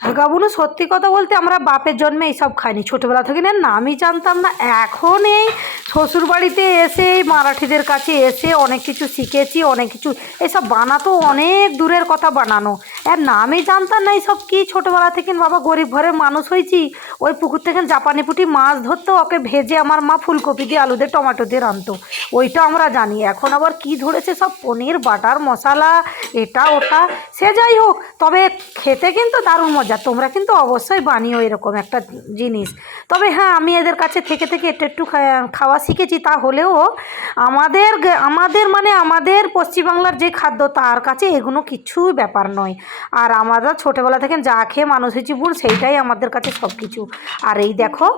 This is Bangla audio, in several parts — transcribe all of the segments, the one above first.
হ্যাঁ গাবুনু, সত্যি কথা বলতে আমরা বাপের জন্মে এইসব খাইনি, ছোটোবেলা থেকে না নামই জানতাম না। এখন এই শ্বশুরবাড়িতে এসে এই মারাঠিদের কাছে এসে অনেক কিছু শিখেছি, অনেক কিছু এসব বানাতো, অনেক দূরের কথা বানানো, আর নামই জানতাম না এইসব কী। ছোটোবেলা থেকে বাবা গরিব ঘরের মানুষ হয়েছি, ওই পুকুর থেকে জাপানি পুঁটি মাছ ধরতো, ওকে ভেজে আমার মা ফুলকপি দিয়ে আলু দিয়ে টমেটো দিয়ে রাঁধতো, ওইটা আমরা জানি। এখন আবার কি ধরেছে সব পনির বাটার মশলা, এটা ওটা, সে যাই হোক, তবে খেতে কিন্তু দারুণ মজা। তোমরা কিন্তু অবশ্যই বানিও এরকম একটা জিনিস। তবে হ্যাঁ, আমি এদের কাছে থেকে থেকে একটু একটু খাওয়া শিখেছি, তা হলেও আমাদের মানে আমাদের পশ্চিমবাংলার যে খাদ্য, তার কাছে এগুলো কিছুই ব্যাপার নয়। আর আমরা ছোটোবেলা থেকে যা খেয়ে মানুষ হয়েছি বোন, সেইটাই আমাদের কাছে সব কিছু। আর এই দেখো,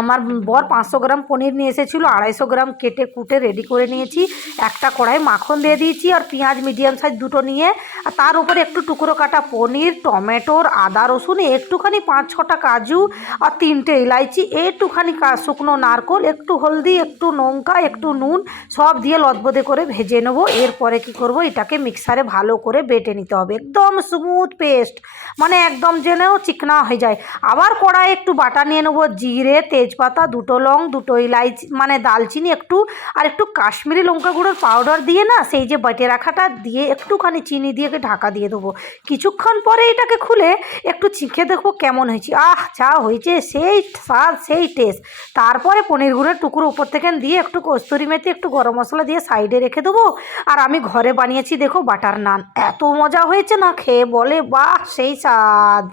আমার বর 500 গ্রাম পনির নিয়ে এসেছিলো, 250 গ্রাম কেটে কুটে রেডি করে নিয়েছি। একটা কড়াই মাখন দিয়ে দিয়েছি, আর পেঁয়াজ মিডিয়াম সাইজ দুটো নিয়ে, আর তার উপরে একটু টুকরো কাটা পনির, টমেটোর, আদা রসুন, একটুখানি 5-6টা কাজু, আর 3টে ইলাইচি, একটুখানি শুকনো নারকোল, একটু হলদি, একটু লঙ্কা, একটু নুন, সব দিয়ে লদবদে করে ভেজে নেবো। এরপরে কি করব, এটাকে মিক্সারে ভালো করে বেটে নিতে হবে, একদম স্মুথ পেস্ট, মানে একদম যেন চিকনা হয়ে যায়। আবার কড়াই একটু বাটা নিয়ে নেবো, জিরে, তেজপাতা, দুটো লং, দুটো ইলাইচি মানে দালচিনি একটু, আর একটু কাশ্মীরি লঙ্কা গুঁড়োর পাউডার দিয়ে না, সেই যে বেটে রাখাটা দিয়ে একটুখানি চিনি দিয়ে ঢাকা দিয়ে দেবো। কিছুক্ষণ পরে এটাকে খুলে একটু চিখে দেখবো কেমন হয়েছে। আহ, যা হয়েছে, সেই স্বাদ, সেই টেস্ট। তারপরে পনির গুঁড়োর টুকরো উপর থেকে দিয়ে একটু কস্তুরি মেথি, একটু গরম মশলা দিয়ে সাইডে রেখে দেবো। আর আমি ঘরে বানিয়েছি দেখো বাটার নান, এত মজা হয়েছে না, খেয়ে বলে বাহ সেই স্বাদ।